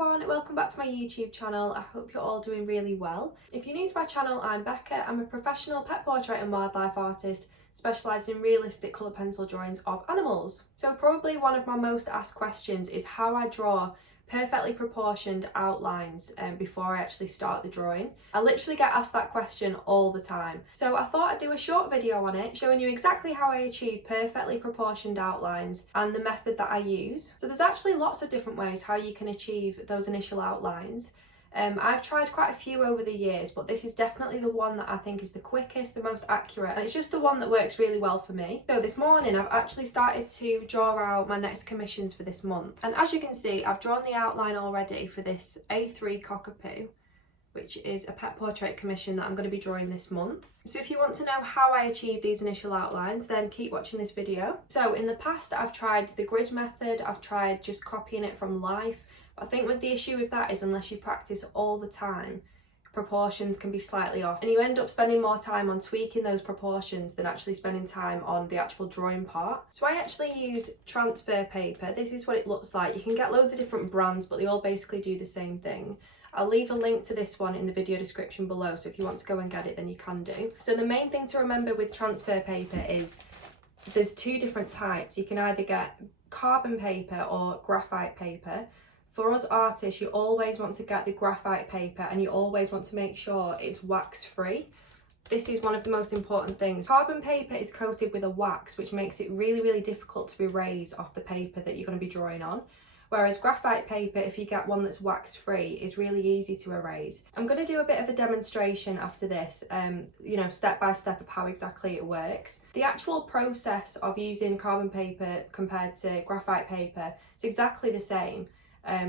everyone, welcome back to my YouTube channel. I hope you're all doing really well. If you're new to my channel, I'm Becca. I'm a professional pet portrait and wildlife artist specialising in realistic colour pencil drawings of animals. So probably one of my most asked questions is how I draw perfectly proportioned outlines before I actually start the drawing. I literally get asked that question all the time. So I thought I'd do a short video on it showing you exactly how I achieve perfectly proportioned outlines and the method that I use. So there's actually lots of different ways how you can achieve those initial outlines. I've tried quite a few over the years, but this is definitely the one that I think is the quickest, the most accurate, and it's just the one that works really well for me. So this morning I've actually started to draw out my next commissions for this month, and as you can see I've drawn the outline already for this A3 cockapoo, which is a pet portrait commission that I'm going to be drawing this month. So if you want to know how I achieve these initial outlines, then keep watching this video. So in the past I've tried the grid method, I've tried just copying it from life. I think with the issue with that is unless you practice all the time, proportions can be slightly off and you end up spending more time on tweaking those proportions than actually spending time on the actual drawing part. So I actually use transfer paper. This is what it looks like. You can get loads of different brands, but they all basically do the same thing. I'll leave a link to this one in the video description below, so if you want to go and get it then you can do. So the main thing to remember with transfer paper is there's two different types. You can either get carbon paper or graphite paper. For us artists, you always want to get the graphite paper and you always want to make sure it's wax free. This is one of the most important things. Carbon paper is coated with a wax, which makes it really difficult to erase off the paper that you're going to be drawing on. Whereas graphite paper, if you get one that's wax free, is really easy to erase. I'm going to do a bit of a demonstration after this, step by step of how exactly it works. The actual process of using carbon paper compared to graphite paper is exactly the same.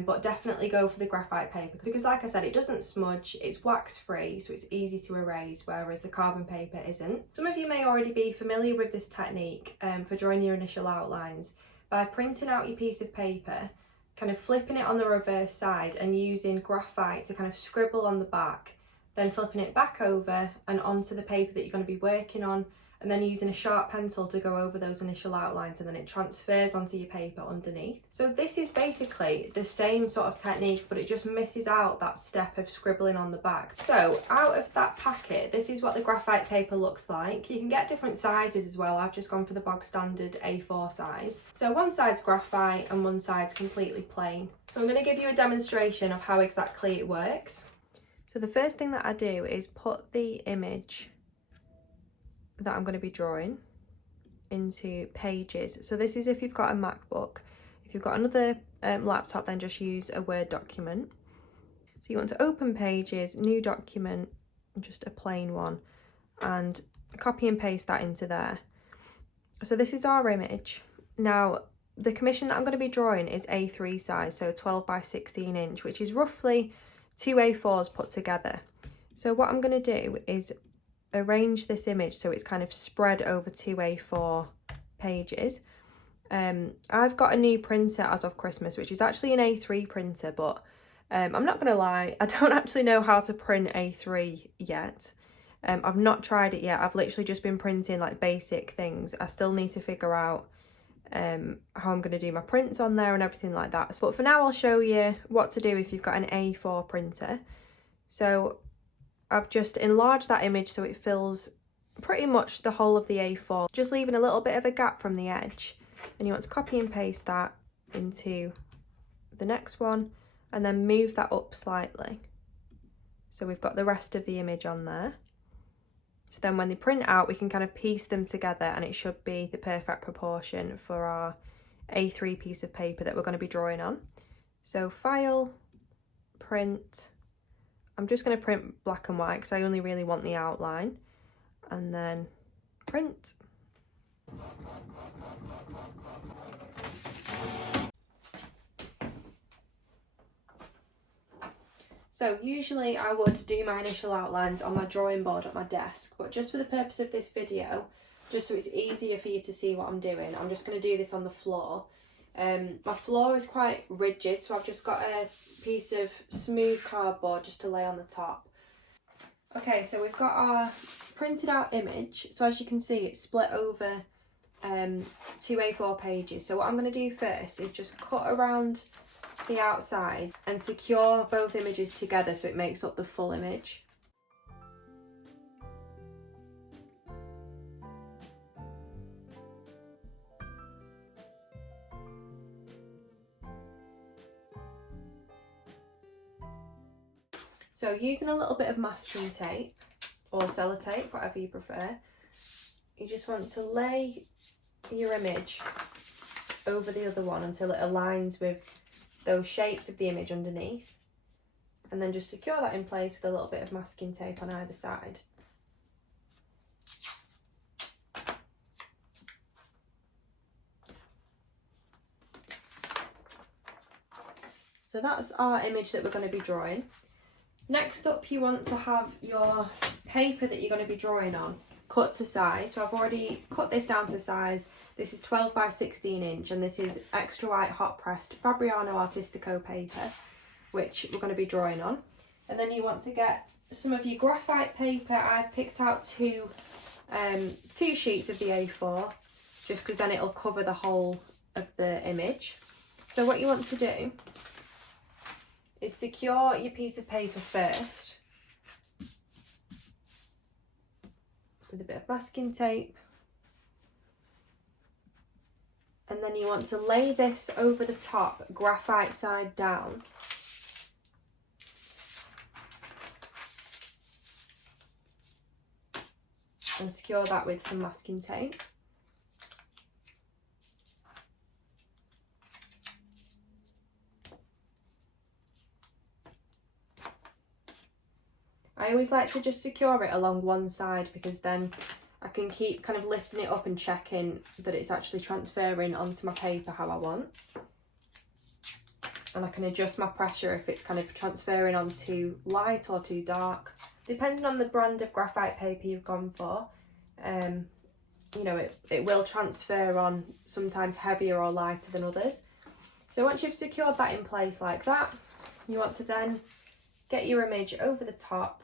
But definitely go for the graphite paper because, like I said, it doesn't smudge, it's wax free, so it's easy to erase, whereas the carbon paper isn't. Some of you may already be familiar with this technique for drawing your initial outlines by printing out your piece of paper, kind of flipping it on the reverse side and using graphite to kind of scribble on the back, then flipping it back over and onto the paper that you're going to be working on, and then using a sharp pencil to go over those initial outlines, and then it transfers onto your paper underneath. So this is basically the same sort of technique, but it just misses out that step of scribbling on the back. So out of that packet, this is what the graphite paper looks like. You can get different sizes as well. I've just gone for the bog standard A4 size. So one side's graphite and one side's completely plain. So I'm going to give you a demonstration of how exactly it works. So the first thing that I do is put the image that I'm going to be drawing into Pages. So this is if you've got a MacBook. If you've got another laptop, then just use a Word document. So you want to open Pages, new document, just a plain one, and copy and paste that into there. So this is our image. Now the commission that I'm going to be drawing is A3 size, so 12 by 16 inch, which is roughly 2 A4s put together. So what I'm going to do is arrange this image so it's kind of spread over 2 A4 pages. I've got a new printer as of Christmas, which is actually an A3 printer, but I'm not gonna lie, I don't actually know how to print A3 yet. I've not tried it yet. I've literally just been printing like basic things. I still need to figure out how I'm going to do my prints on there and everything like that. But for now I'll show you what to do if you've got an A4 printer. So I've just enlarged that image so it fills pretty much the whole of the A4, just leaving a little bit of a gap from the edge. And you want to copy and paste that into the next one and then move that up slightly. So we've got the rest of the image on there. So then when they print out, we can kind of piece them together and it should be the perfect proportion for our A3 piece of paper that we're going to be drawing on. So File, Print. I'm just going to print black and white because I only really want the outline, and then print. So usually I would do my initial outlines on my drawing board at my desk, but just for the purpose of this video, just so it's easier for you to see what I'm doing, I'm just going to do this on the floor. My floor is quite rigid, so I've just got a piece of smooth cardboard just to lay on the top. Okay, so we've got our printed out image. So as you can see, it's split over 2 A4 pages. So what I'm going to do first is just cut around the outside and secure both images together so it makes up the full image. So using a little bit of masking tape or sellotape, whatever you prefer, you just want to lay your image over the other one until it aligns with those shapes of the image underneath, and then just secure that in place with a little bit of masking tape on either side. So that's our image that we're going to be drawing. Next up, you want to have your paper that you're going to be drawing on cut to size. So I've already cut this down to size. This is 12 by 16 inch, and this is extra white hot pressed Fabriano Artistico paper, which we're going to be drawing on. And then you want to get some of your graphite paper. I've picked out two sheets of the A4, just because then it'll cover the whole of the image. So what you want to do is secure your piece of paper first with a bit of masking tape, and then you want to lay this over the top, graphite side down, and secure that with some masking tape. I always like to just secure it along one side, because then I can keep kind of lifting it up and checking that it's actually transferring onto my paper how I want. And I can adjust my pressure if it's kind of transferring on too light or too dark. Depending on the brand of graphite paper you've gone for, you know, it will transfer on sometimes heavier or lighter than others. So once you've secured that in place like that, you want to then get your image over the top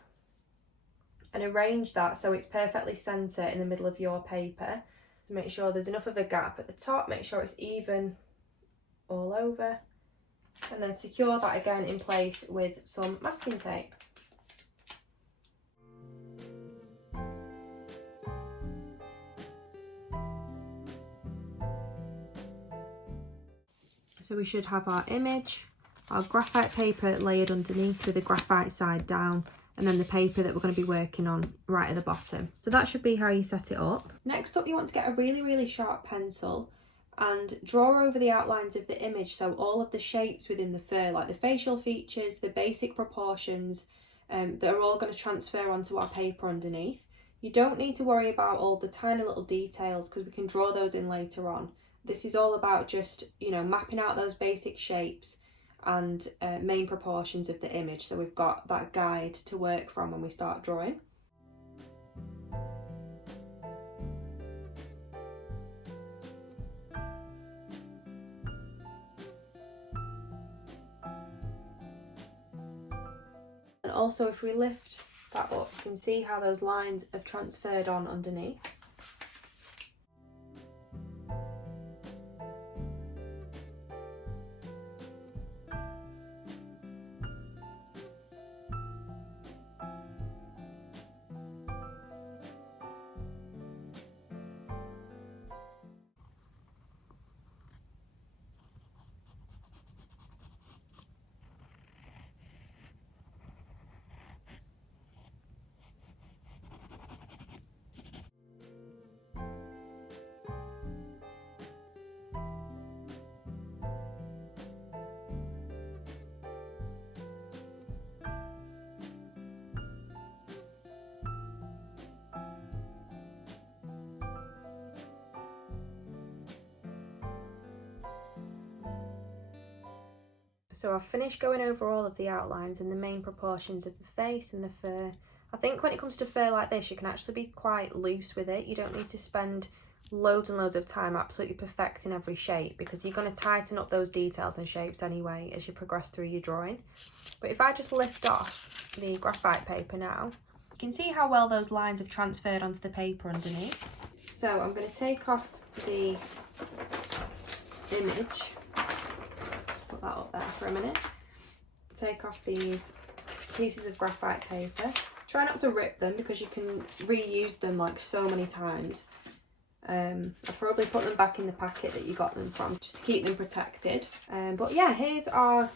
and arrange that so it's perfectly centre in the middle of your paper. To make sure there's enough of a gap at the top, make sure it's even all over, and then secure that again in place with some masking tape. So we should have our image, our graphite paper layered underneath with the graphite side down, and then the paper that we're going to be working on right at the bottom. So that should be how you set it up. Next up, you want to get a really, really sharp pencil and draw over the outlines of the image, so all of the shapes within the fur, like the facial features, the basic proportions, that are all going to transfer onto our paper underneath. You don't need to worry about all the tiny little details, because we can draw those in later on. This is all about just, you know, mapping out those basic shapes and main proportions of the image, so we've got that guide to work from when we start drawing. And also, if we lift that up, you can see how those lines have transferred on underneath. So I've finished going over all of the outlines and the main proportions of the face and the fur. I think when it comes to fur like this, you can actually be quite loose with it. You don't need to spend loads and loads of time absolutely perfecting every shape, because you're going to tighten up those details and shapes anyway as you progress through your drawing. But if I just lift off the graphite paper now, you can see how well those lines have transferred onto the paper underneath. So I'm going to take off the image. Put put that up there for a minute. Take off these pieces of graphite paper. Try not to rip them because you can reuse them like so many times. I'd probably put them back in the packet that you got them from just to keep them protected. But yeah, here's our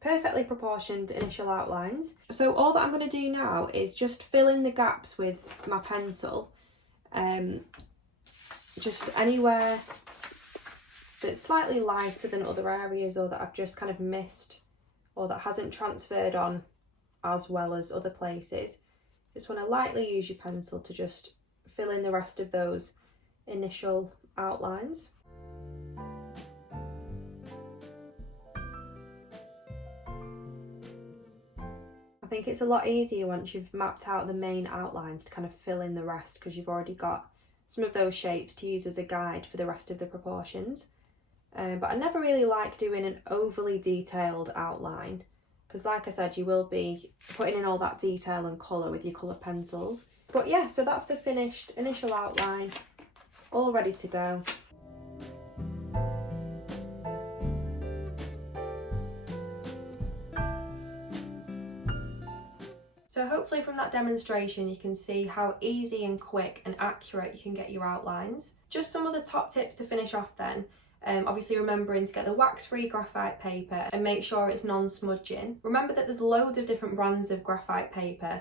perfectly proportioned initial outlines. So all that I'm going to do now is just fill in the gaps with my pencil. Just anywhere that's slightly lighter than other areas, or that I've just kind of missed, or that hasn't transferred on as well as other places. Just want to lightly use your pencil to just fill in the rest of those initial outlines. I think it's a lot easier once you've mapped out the main outlines to kind of fill in the rest, because you've already got some of those shapes to use as a guide for the rest of the proportions. But I never really like doing an overly detailed outline, because like I said, you will be putting in all that detail and colour with your coloured pencils. But yeah, so that's the finished initial outline, all ready to go. So hopefully from that demonstration you can see how easy and quick and accurate you can get your outlines. Just some of the top tips to finish off then. Obviously remembering to get the wax-free graphite paper and make sure it's non-smudging. Remember that there's loads of different brands of graphite paper,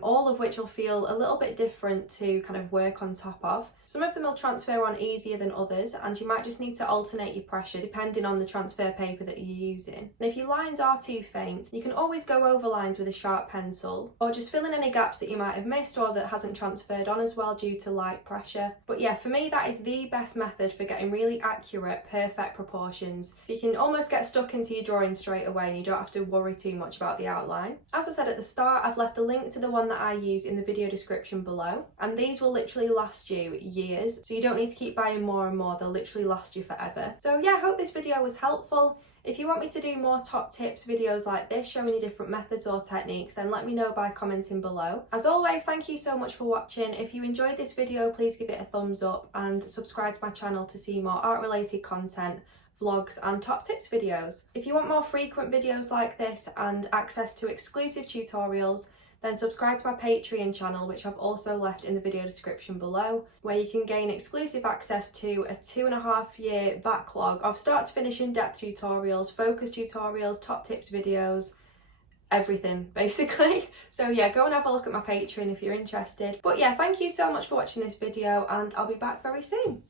all of which will feel a little bit different to kind of work on top of. Some of them will transfer on easier than others, and you might just need to alternate your pressure depending on the transfer paper that you're using. And if your lines are too faint, you can always go over lines with a sharp pencil, or just fill in any gaps that you might have missed or that hasn't transferred on as well due to light pressure. But yeah, for me that is the best method for getting really accurate, perfect proportions. So you can almost get stuck into your drawing straight away and you don't have to worry too much about the outline. As I said at the start, I've left a link to the one that I use in the video description below, and these will literally last you years, so you don't need to keep buying more and more. They'll literally last you forever. So yeah, I hope this video was helpful. If you want me to do more top tips videos like this showing you different methods or techniques, then let me know by commenting below. As always, thank you so much for watching. If you enjoyed this video, please give it a thumbs up and subscribe to my channel to see more art related content, vlogs and top tips videos. If you want more frequent videos like this and access to exclusive tutorials, then subscribe to my Patreon channel, which I've also left in the video description below, where you can gain exclusive access to a 2.5-year backlog of start to finish in-depth tutorials, focus tutorials, top tips videos, everything basically. So yeah, go and have a look at my Patreon if you're interested. But yeah, thank you so much for watching this video, and I'll be back very soon.